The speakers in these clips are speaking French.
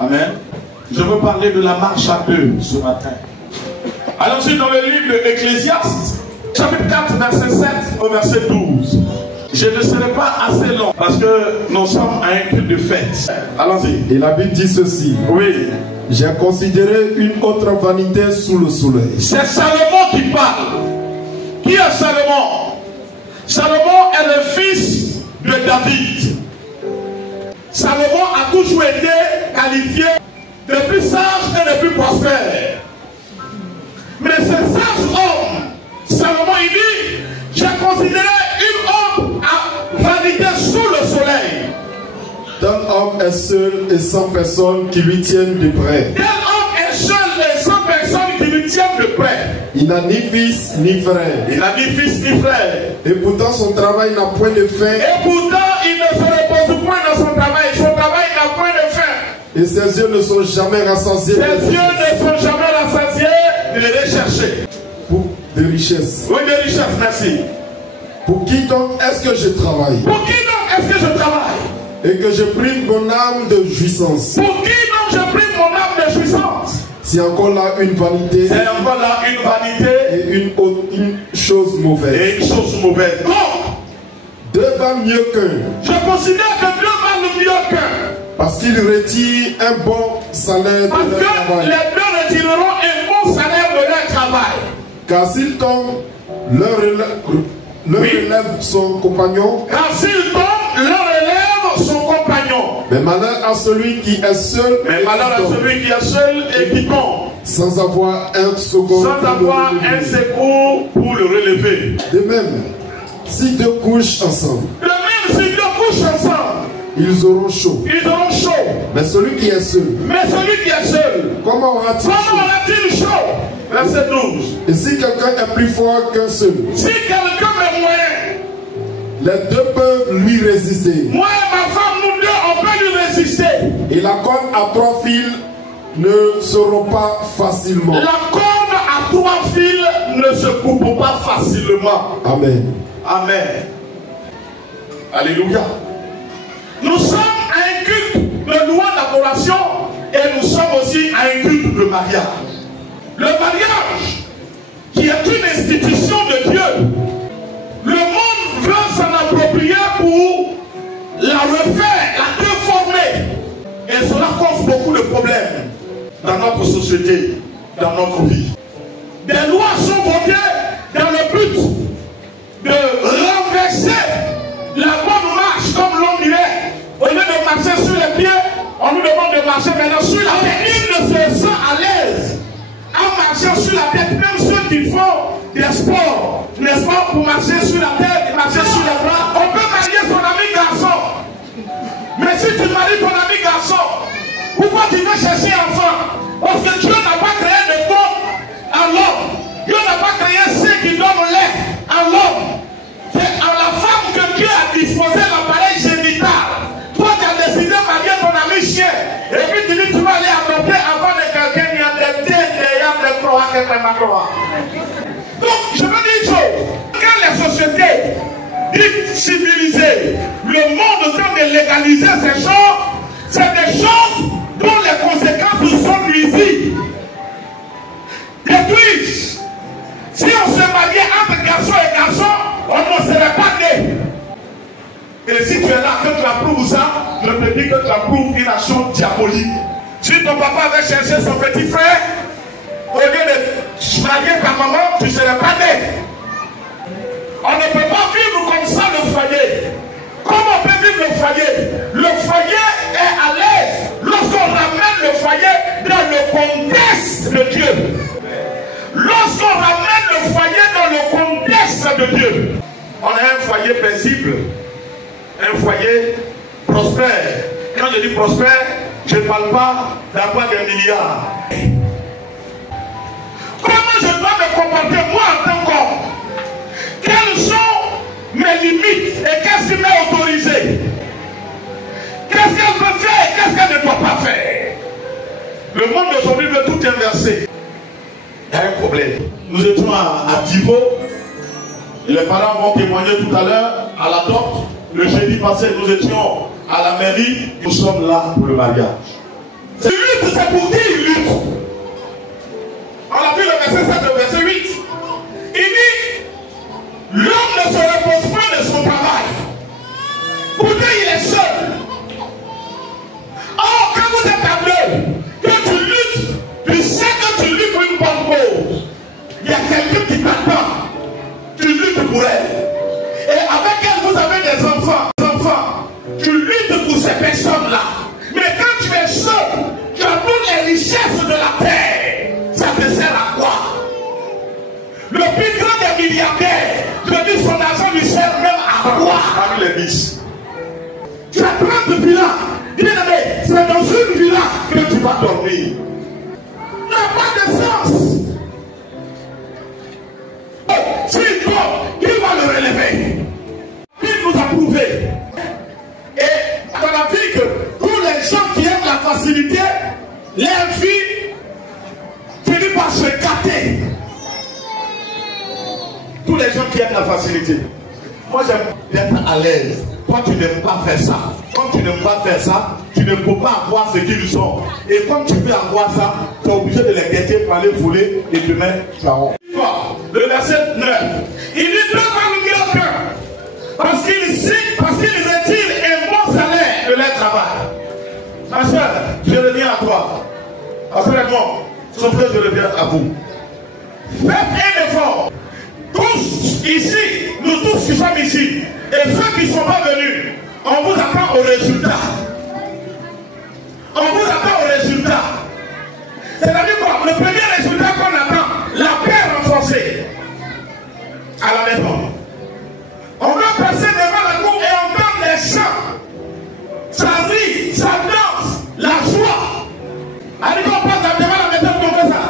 Amen. Je veux parler de la marche à deux ce matin. Allons-y dans le livre de Ecclésiaste, chapitre 4, verset 7 au verset 12. Je ne serai pas assez long parce que nous sommes à un culte de fête. Allons-y. Et la Bible dit ceci. Oui. J'ai considéré une autre vanité sous le soleil. C'est Salomon qui parle. Qui est Salomon? Salomon est le fils de David. Salomon a toujours été qualifié de plus sage et de plus prospère. Mais ce sage homme, Salomon, il dit, j'ai considéré une homme à vanité sous le soleil. Tel homme est seul et sans personne qui lui tienne de près. Tel homme est seul et sans personne qui lui tienne de près. Il n'a ni fils ni frère. Il n'a ni fils ni frère. Et pourtant son travail n'a point de fin. Et pourtant il ne se repose point dans son travail. Son travail n'a point de fin. Et ses yeux ne sont jamais rassasiés. Ses yeux ne sont jamais rassasiés de les rechercher. Pour des richesses. Oui, des richesses, merci. Pour qui donc est-ce que je travaille? Pour qui donc est-ce que je travaille? Et que je prive mon âme de jouissance. Pour qui donc je prive mon âme de jouissance? C'est encore là une vanité. C'est encore là une vanité. Et une chose mauvaise. Et une chose mauvaise. Donc, deux valent mieux qu'un. je considère que deux valent mieux qu'un. Parce qu'ils retirent un bon salaire de Parce leur que travail. les deux retireront un bon salaire de leur travail. Car s'ils tombent, leur relève son compagnon. Car s'ils tombent, leur élève son compagnon. Mais malheur à celui qui est seul. Mais malheur à celui qui est seul et qui tombe. Sans avoir un second. Sans avoir un secours pour le relever. De même, si deux couchent ensemble. De même, si deux couchent ensemble. Ils auront chaud. Ils auront chaud. Mais celui qui est seul. Mais celui qui est seul. Comment aura-t-il chaud? Verset 12. Et si quelqu'un est plus fort qu'un seul. Si quelqu'un est moyen. Les deux peuvent lui résister. Moi et ma femme, nous deux, on peut lui résister. Et la corde à 3 fils ne se rompt pas facilement. La corde à 3 fils ne se coupe pas facilement. Amen. Amen. Alléluia. Nous sommes à un culte de loi d'adoration et nous sommes aussi à un culte de mariage. Le mariage, qui est une institution de Dieu, le monde veut s'en approprier pour la refaire, la déformer. Et cela cause beaucoup de problèmes dans notre société, dans notre vie. Des lois sont votées dans le but de renverser la bonne marche, comme l'on dirait. Au lieu de marcher sur les pieds, on nous demande de marcher maintenant sur la tête. Il ne se sent à l'aise en marchant sur la tête, même ceux qui font des sports, n'est-ce pas, pour marcher sur la tête, marcher sur les bras. On peut marier son ami garçon. Mais si tu maries ton ami garçon, pourquoi tu veux chercher enfant? Parce que Dieu n'a pas créé de corps à l'homme. Dieu n'a pas créé ceux qui donnent lait à l'homme. C'est à la femme que Dieu a disposé l'appareil génital. Toi, tu as décidé de marier ton ami chien. Et puis tu dis tu vas aller adopter avant de quelqu'un qui a des têtes, des croix, donc, je veux dire une chose. Quand les sociétés dites civilisées, le monde tente de légaliser ces choses, c'est des choses dont les conséquences sont nuisibles. Détruisent. Si on se mariait entre garçons et garçons, on ne serait pas nés. Et si tu es là, que tu approuves ça, je te dis que tu approuves une action diabolique. Si ton papa avait cherché son petit frère, au lieu de marier ta maman, tu ne serais pas né. On ne peut pas vivre comme ça le foyer. Comment on peut vivre le foyer? Le foyer est à l'aise lorsqu'on ramène le foyer dans le contexte de Dieu. Lorsqu'on ramène le foyer dans le contexte de Dieu, on a un foyer paisible, un foyer prospère. Quand je dis prospère, je ne parle pas d'avoir des milliards. Comment je dois me comporter moi en tant qu'homme? Quelles sont mes limites et qu'est-ce qui m'est autorisé? Qu'est-ce qu'elle peut faire et qu'est-ce qu'elle ne doit pas faire? Le monde d'aujourd'hui veut tout inverser. Il y a un problème. Nous étions à Divo. Et les parents vont témoigner tout à l'heure à la porte. Le jeudi passé, nous étions à la mairie. Nous sommes là pour le mariage. Lutte, c'est pour qui il lutte. On a vu le verset 7 et le verset 8. Il dit, l'homme ne se repose pas de son travail. Pourtant, il est seul. Or, quand vous êtes appelé, que tu luttes, tu sais que tu luttes pour une bonne cause. Il y a quelqu'un qui t'attend. Tu luttes pour elle. Et avec elle, vous avez des enfants. Tu luttes pour ces personnes-là. Mais quand tu es seul, tu as toutes les richesses de la terre. Ça te sert à quoi? Le plus grand des milliardaires, je dis son argent lui sert même à quoi? Parmi les biches. Tu as 30 villas. Bien aimé, c'est dans une villa que tu vas dormir. Ça n'a pas de sens. C'est toi qui va le relever. Il nous a prouvé. Et dans la vie que tous les gens qui aiment la facilité, leur vie finit par se gâter. Tous les gens qui aiment la facilité. Moi j'aime être à l'aise. Toi tu n'aimes pas faire ça. Comme tu n'aimes pas faire ça, tu ne peux pas avoir ce qu'ils sont. Et comme tu veux avoir ça, tu es obligé de les guetter pour aller voler et demain tu as honte. Le verset 9. Il dit devant le cœur. Parce qu'il retire un bon salaire de leur travail. Ma soeur, je reviens à toi. Après-moi, sauf que je reviens à vous. Faites un effort. Tous ici, nous tous qui sommes ici, et ceux qui ne sont pas venus, on vous attend au résultat. On vous attend au résultat. C'est-à-dire quoi? Le premier résultat qu'on attend, la paix renforcée à la maison. On va passer devant la cour et on donne les chants. Ça rit, ça danse, la joie. Allez, on passe devant la maison pour faire ça.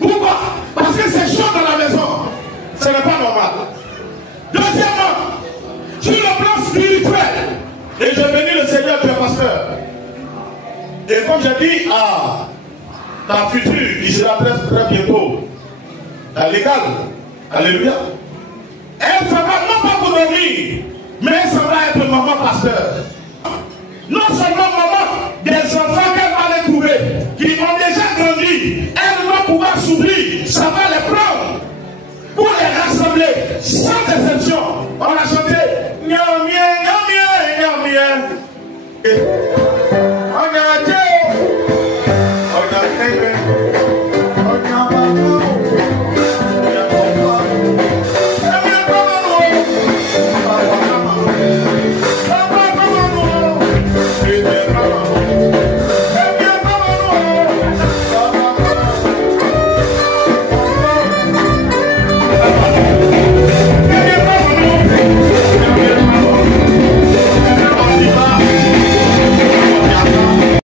Pourquoi? Parce que c'est chaud dans la maison. Ce n'est pas normal. Deuxièmement, sur le plan spirituel, et je bénis le Seigneur qui est pasteur. Et comme j'ai dit à ta future, qui sera très bientôt à l'école, alléluia, elle s'en va non pas pour dormir, mais elle s'en va être maman pasteur. Non seulement maman, des enfants qu'elle va les trouver, qui ont déjà grandi, elle va pouvoir s'ouvrir, ça va les prendre pour les rassembler, sans exception. On a chanté, nya mien, nya mien, nya mien.